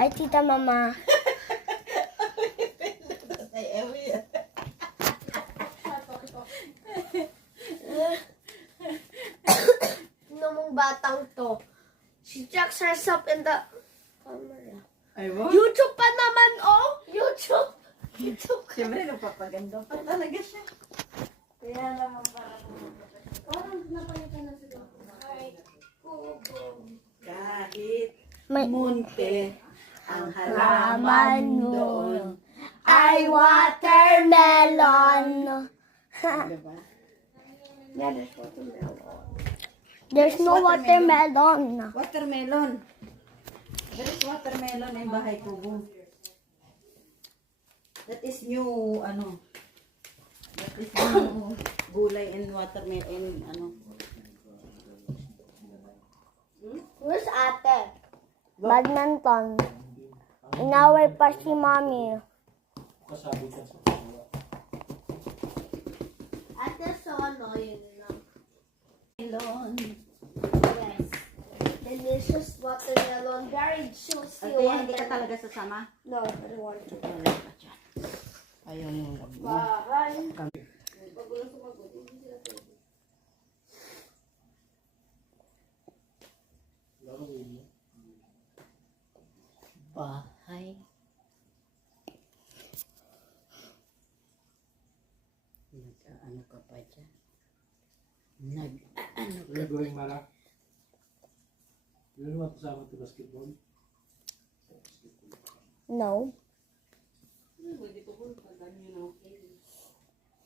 Hi, Tita Mama. Mong batang to. She checks herself in the camera. Ay, what? YouTube pa naman, oh! YouTube! YouTube. Siyempre, nagpapaganda pa talaga siya. Kaya naman parang napalitan na sila. Ay, Kahit May munti ang halaman doon. ay watermelon. Diba? Yeah, there's watermelon. There's no watermelon. Watermelon. There is watermelon ay bahay kubo. That is new, ano. That is new gulay and watermelon and ano. Where's ate? Badminton. Inaway pa si mommy. Ate, so annoying. Melon. Yes. Delicious watermelon. Very juicy At kaya hindi ka talaga sasama? No, I don't want to. Wala ka dyan. Ayaw mo. Bye. Bahay. Nag-ano ka pa dyan? Nag-ano ka You're going, Mara? You don't want to sama to basketball? No.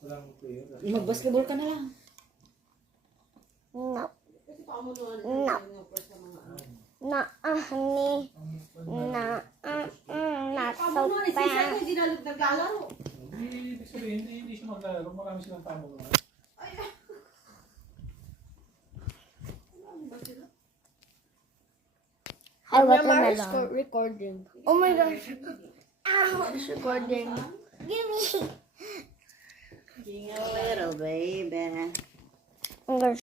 Walang player. Mag-basketball ka na lang. No. No. Na, honey. Not so fast. Hindi, ibig sabihin, hindi siya maglalaro. Marami silang tama mga. Hi, watermelon. Recording. Oh my gosh. Ow, it's recording. Give me. Sing a little baby. Oh gosh.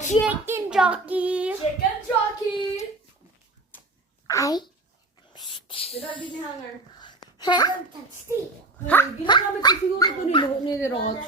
Chicken jockey. Chicken jockey. Ay. Huh? Steve. Ginagamit ko siguro ito ni Roch.